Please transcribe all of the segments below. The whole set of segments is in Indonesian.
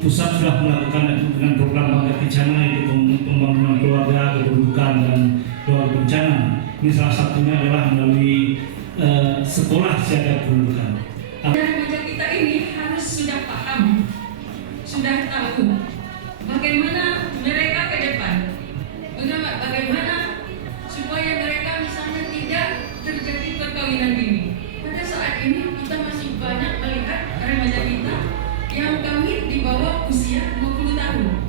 pusat sudah melakukan dengan program Bangga Kencana, yaitu pembangunan keluarga, kependudukan dan keluarga bencana. Ini salah satunya adalah melalui sekolah siaga kependudukan. Remaja kita ini harus sudah paham, sudah tahu bagaimana mereka ke depan, bagaimana supaya mereka misalnya tidak terjadi perkawinan dini. Pada saat ini kita masih banyak melihat remaja kita yang kawin di bawah usia 20 tahun.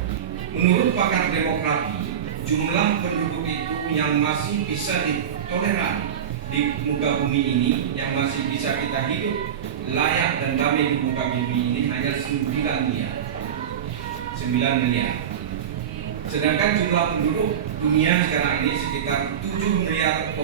Menurut pakar demografi, jumlah penduduk itu yang masih bisa ditoleran di muka bumi ini, yang masih bisa kita hidup layak dan damai di muka bumi ini hanya 9 miliar. Sedangkan jumlah penduduk dunia sekarang ini sekitar 7,7 miliar.